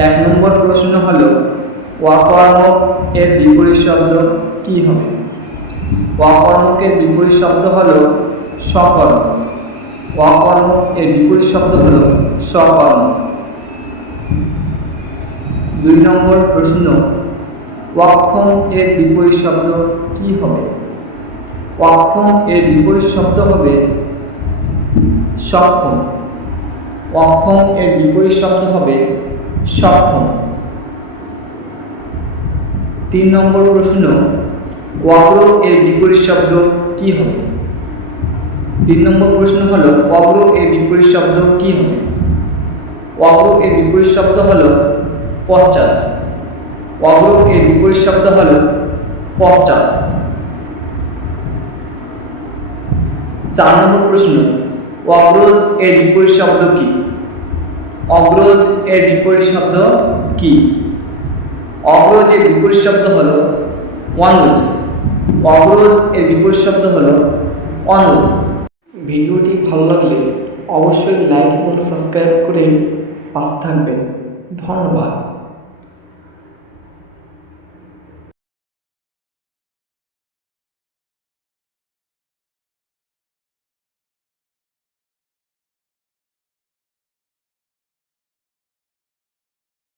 এক নম্বর প্রশ্ন হলো অকর্মক এর বিপরীত শব্দ কি হবে? অকর্মকের বিপরীত শব্দ হলো সকর্মক। অকর্মক এর বিপরীত শব্দ হলো সকর্মক। 2 নম্বর প্রশ্ন অক্ষম এর বিপরীত শব্দ কি হবে? অক্ষম এর বিপরীত শব্দ হবে সক্ষম। অক্ষম এর বিপরীত শব্দ হবে সক্ষম। 3 নম্বর প্রশ্ন অগ্র এর বিপরীত শব্দ কি হবে? 3 নম্বর প্রশ্ন হলো অগ্র এর বিপরীত শব্দ কি হবে? অগ্র এর বিপরীত শব্দ হলো পশ্চাৎ। অগ্র এর বিপরীত শব্দ হলো পশ্চাৎ। 4 নম্বর প্রশ্ন অগ্রজ এর বিপরীত শব্দ কি? অগ্রজ এর বিপরীত শব্দ কি? অগ্রজ এর বিপরীত শব্দ হলো অনুজ। অগ্রজ এর বিপরীত শব্দ হলো অনুজ। ভিডিওটি ভালো লাগলে অবশ্যই লাইক এবং সাবস্ক্রাইব করে পাশে থাকবেন। ধন্যবাদ।